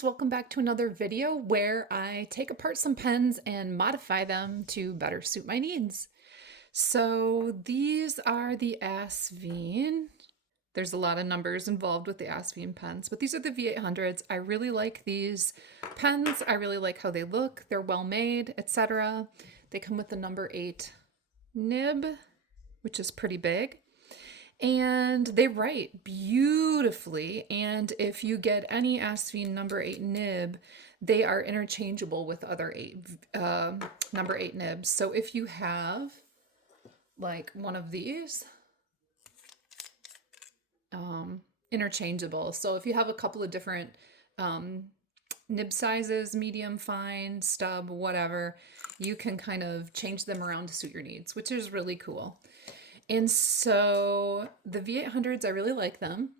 Welcome back to another video where I take apart some pens and modify them to better suit my needs. So these are the Asvine. There's a lot of numbers involved with the Asvine pens, but these are the v800s. I really like these pens. I really like how they look. They're well made, etc. They come with the number 8 nib, which is pretty big. And they write beautifully. And if you get any Asvine number 8 nib, they are interchangeable with other number 8 nibs. So if you have like one of these, interchangeable. So if you have a couple of different nib sizes, medium, fine, stub, whatever, you can kind of change them around to suit your needs, which is really cool. And so the V800s, I really like them.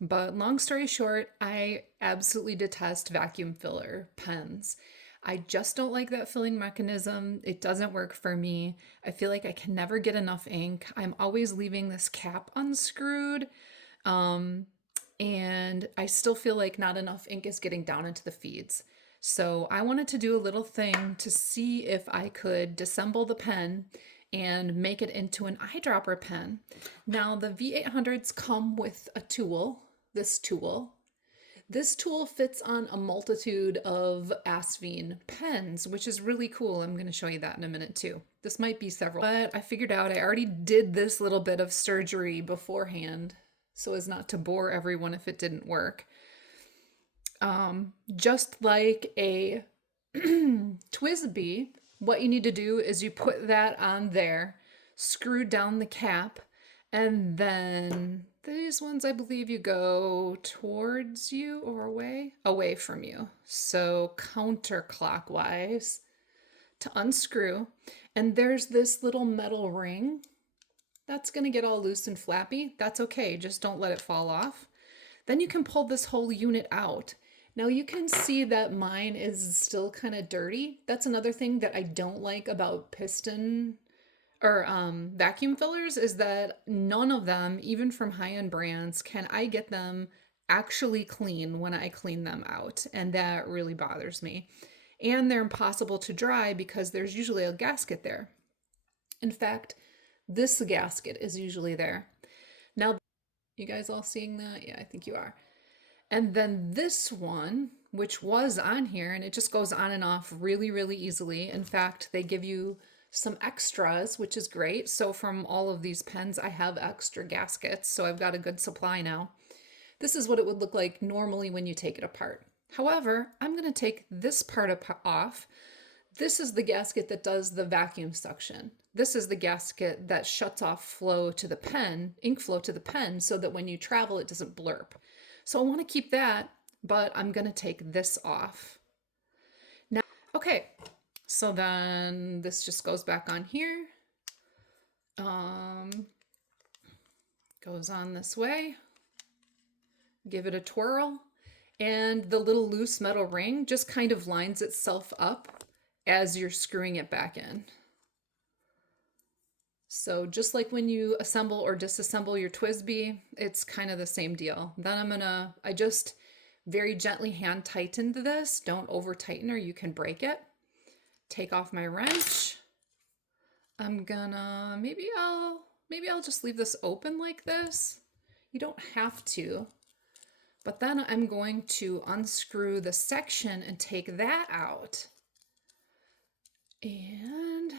But long story short, I absolutely detest vacuum filler pens. I just don't like that filling mechanism. It doesn't work for me. I feel like I can never get enough ink. I'm always leaving this cap unscrewed. And I still feel like not enough ink is getting down into the feeds. So I wanted to do a little thing to see if I could disassemble the pen and make it into an eyedropper pen. Now the V800s come with a tool, this tool. This tool fits on a multitude of Asvine pens, which is really cool. I'm going to show you that in a minute too. This might be several, but I figured out I already did this little bit of surgery beforehand so as not to bore everyone if it didn't work. Just like a TWSBI, what you need to do is you put that on there, screw down the cap, and then these ones, I believe you go towards you or away from you. So counterclockwise to unscrew. And there's this little metal ring that's going to get all loose and flappy. That's okay, just don't let it fall off. Then you can pull this whole unit out. Now you can see that mine is still kind of dirty. That's another thing that I don't like about piston or vacuum fillers is that none of them, even from high-end brands, can I get them actually clean when I clean them out. And that really bothers me. And they're impossible to dry because there's usually a gasket there. In fact, this gasket is usually there. Now, you guys all seeing that? Yeah, I think you are. And then this one, which was on here, and it just goes on and off really, really easily. In fact, they give you some extras, which is great. So from all of these pens, I have extra gaskets, so I've got a good supply now. This is what it would look like normally when you take it apart. However, I'm going to take this part off. This is the gasket that does the vacuum suction. This is the gasket that shuts off flow to the pen, ink flow to the pen, so that when you travel, it doesn't blurp. So I want to keep that, but I'm going to take this off. Now, okay, so then this just goes back on here. Goes on this way. Give it a twirl. And the little loose metal ring just kind of lines itself up as you're screwing it back in. So just like when you assemble or disassemble your TWSBI, it's kind of the same deal. Then I just very gently hand tightened this. Don't over tighten or you can break it. Take off my wrench. I'm gonna, maybe I'll just leave this open like this. You don't have to. But then I'm going to unscrew the section and take that out. And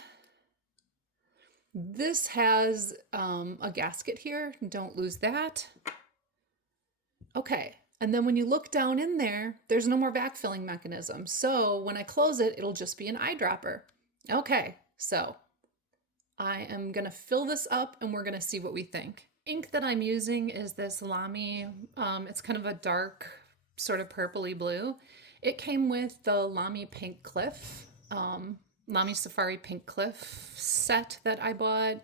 this has a gasket here. Don't lose that. Okay, and then when you look down in there, there's no more vac filling mechanism. So when I close it, it'll just be an eyedropper. Okay, so I am gonna fill this up and we're gonna see what we think. Ink that I'm using is this Lamy. It's kind of a dark, sort of purpley blue. It came with the Lamy Pink Cliff. Lamy Safari Pink Cliff set that I bought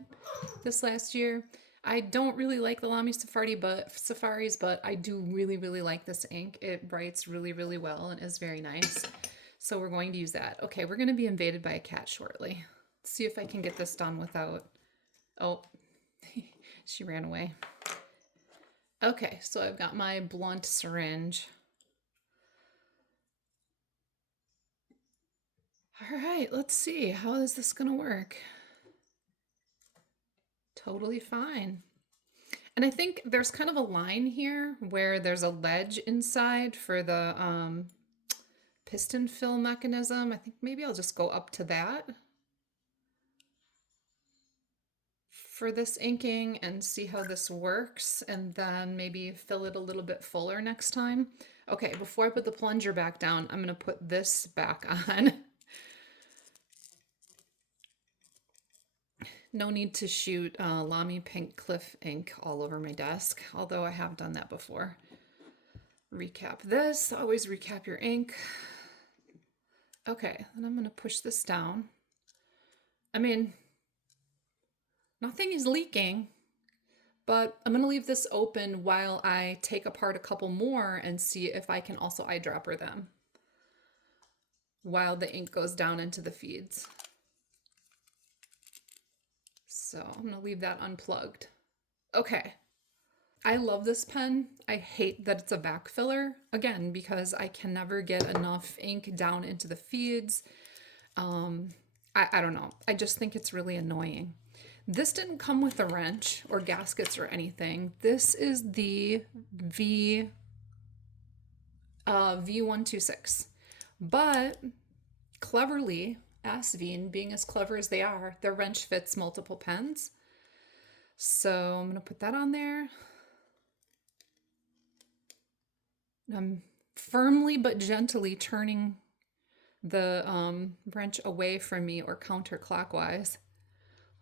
this last year. I don't really like the Lamy Safaris, but I do really, really like this ink. It writes really, really well and is very nice. So we're going to use that. Okay, we're going to be invaded by a cat shortly. Let's see if I can get this done without... Oh, she ran away. Okay, so I've got my blunt syringe. All right, let's see. How is this gonna work? Totally fine. And I think there's kind of a line here where there's a ledge inside for the piston fill mechanism. I think maybe I'll just go up to that for this inking and see how this works, and then maybe fill it a little bit fuller next time. Okay, before I put the plunger back down, I'm gonna put this back on. No need to shoot Lamy Pink Cliff ink all over my desk, although I have done that before. Recap this, always recap your ink. Okay, then I'm gonna push this down. I mean, nothing is leaking, but I'm gonna leave this open while I take apart a couple more and see if I can also eyedropper them while the ink goes down into the feeds. So I'm gonna leave that unplugged. Okay. I love this pen. I hate that it's a back filler, again, because I can never get enough ink down into the feeds. I don't know. I just think it's really annoying. This didn't come with a wrench or gaskets or anything. This is the v126. But cleverly, Asvine, being as clever as they are, their wrench fits multiple pens. So I'm gonna put that on there. I'm firmly but gently turning the wrench away from me or counterclockwise.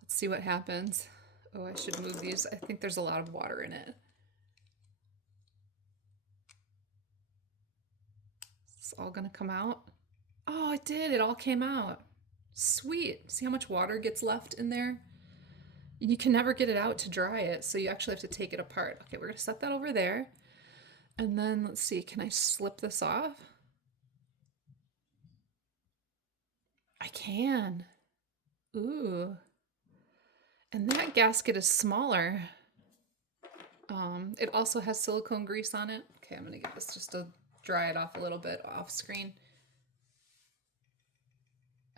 Let's see what happens. Oh, I should move these. I think there's a lot of water in it. It's all gonna come out. Oh, it did. It all came out. Sweet. See how much water gets left in there? You can never get it out to dry it, so you actually have to take it apart. Okay, we're gonna set that over there. And then let's see, can I slip this off? I can. Ooh. And that gasket is smaller. It also has silicone grease on it. Okay, I'm gonna get this just to dry it off a little bit off screen.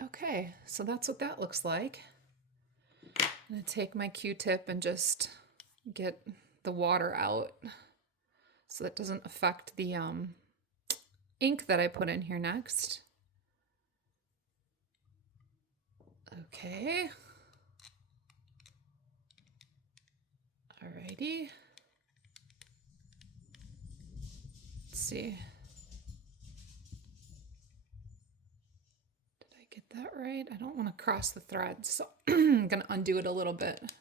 Okay, so that's what that looks like. I'm gonna take my Q-tip and just get the water out so that doesn't affect the ink that I put in here next. Okay. Alrighty. Let's see. Did I get that right? I don't want to cross the thread, so I'm gonna undo it a little bit.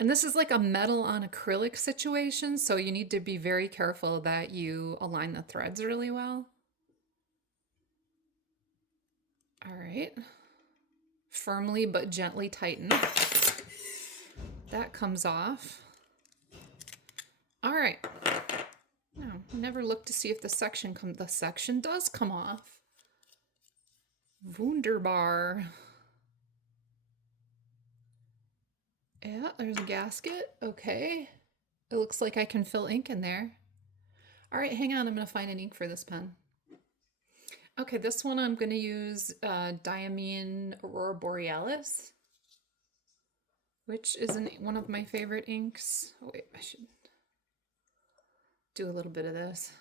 And this is like a metal on acrylic situation, so you need to be very careful that you align the threads really well. All right. Firmly but gently tighten. That comes off. All right. Now, never look to see if the section does come off. Wunderbar. Yeah, there's a gasket. Okay. It looks like I can fill ink in there. All right, hang on. I'm going to find an ink for this pen. Okay, this one I'm going to use Diamine Aurora Borealis, which is one of my favorite inks. Oh, wait, I should do a little bit of this.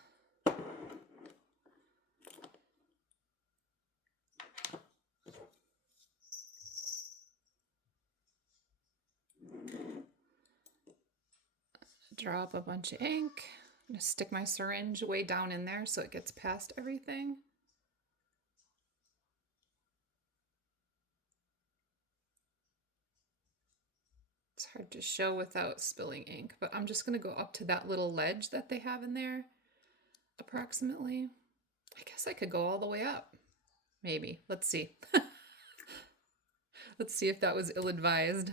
Drop a bunch of ink. I'm going to stick my syringe way down in there so it gets past everything. It's hard to show without spilling ink, but I'm just going to go up to that little ledge that they have in there, approximately. I guess I could go all the way up. Maybe. Let's see. Let's see if that was ill-advised.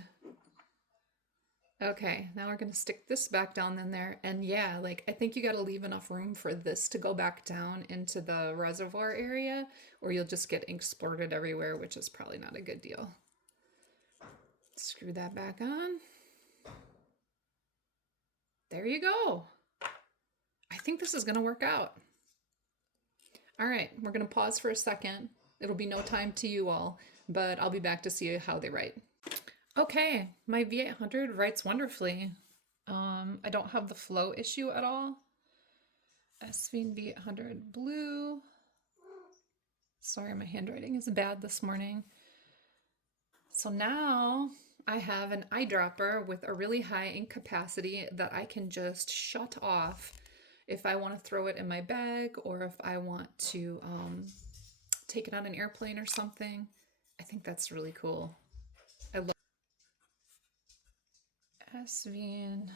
Okay, now we're going to stick this back down in there. And yeah, like I think you got to leave enough room for this to go back down into the reservoir area, or you'll just get ink splurted everywhere, which is probably not a good deal. Screw that back on. There you go. I think this is going to work out. All right, we're going to pause for a second It'll be no time to you all, but I'll be back to see how they write. Okay, my v800 writes wonderfully. I don't have the flow issue at all. Asvine v800 blue. Sorry, my handwriting is bad this morning. So now I have an eyedropper with a really high ink capacity that I can just shut off if I want to throw it in my bag or if I want to take it on an airplane or something. I think that's really cool. I love Asvine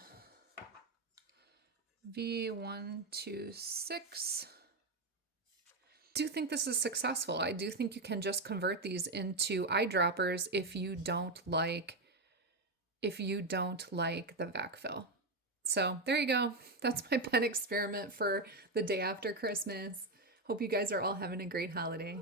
v126. Do think this is successful. I do think you can just convert these into eyedroppers if you don't like the vac fill. So there you go. That's my pen experiment for the day after Christmas. Hope you guys are all having a great holiday.